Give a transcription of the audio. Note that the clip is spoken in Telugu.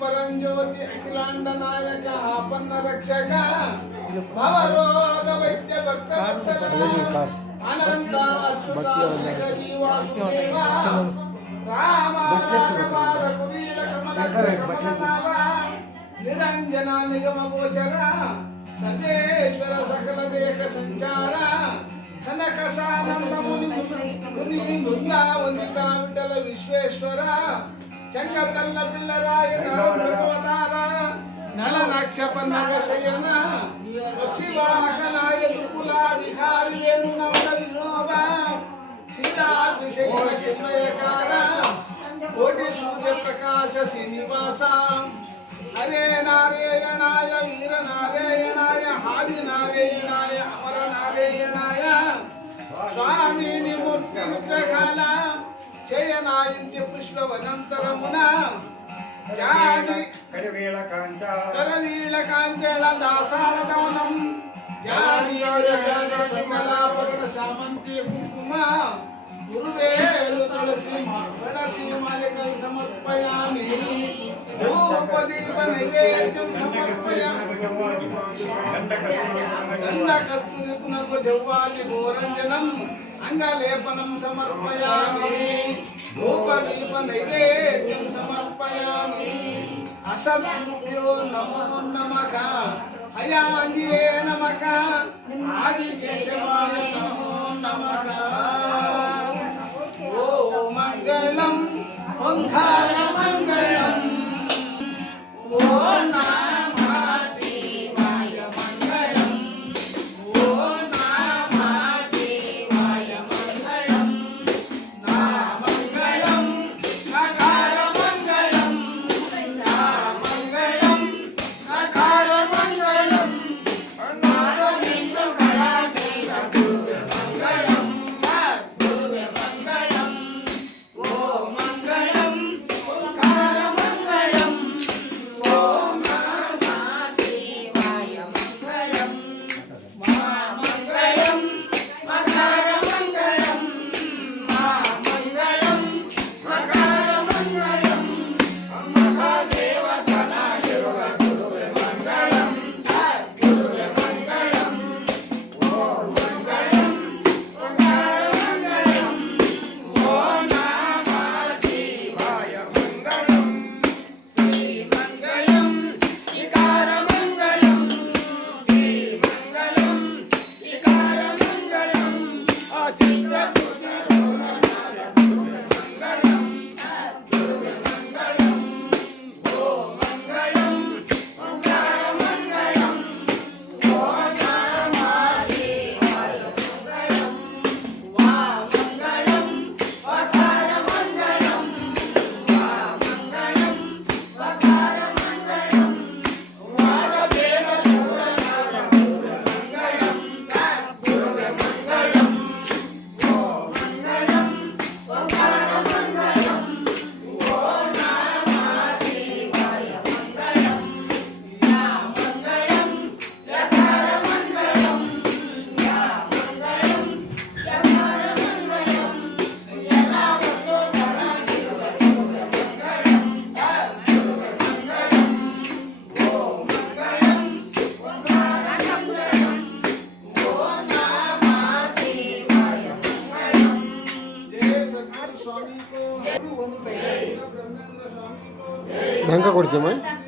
పరంజ్యోతి అఖిలాండ నాయక ఆపన్న రక్షక భవరోగ వైద్య భక్త అనంత అచ్యుత శ్రీ వాసుదేవ రామ రఘువీర కమల నిరంజన నిగమ గోచర సర్వేశ్వర సకల దేశ సంచార కనక సానంద ముని బృందావనిత విఠల విశ్వేశ్వర చంగతల్ల పిల్లరాయ భగవతార నల నక్షపన్నగ శయన పక్షివాహనాయ దుకులా విహారి వేణునవల వినోబ శ్రీరాభిషేక చిన్మయకార కోటి సూర్య ప్రకాశ శ్రీనివాస హరే నారాయణాయ వీర నారాయణాయ ఆది నారాయణాయ అమర నారాయణాయ స్వామి నిమూర్తి విగ్రహాల చేయనాయించి పుష్పవనంతరమున జాని కరవీళ కాంచల దాసాల దవనం జాని కమలాపరణ సామంతి కుంకుమ గురువేలు తులసి మాలికలు సమర్పయామి ధూపదీప నైవేద్యం సమర్పయామి గంధకర్పూరపునకు జవ్వాలి గోరంజనం అంగలేపనం సమర్పయామి ధూపదీప నైవేద్యం సమర్పయామి అసద్భ్యో నమో నమః అయాన్యే నమః ఆది కేశవాయ నమో నమః ఓ మంగళం ఓంకార మంగళం ఓ ढंका ಕೊಡ್ತೀಯಮ್ಮ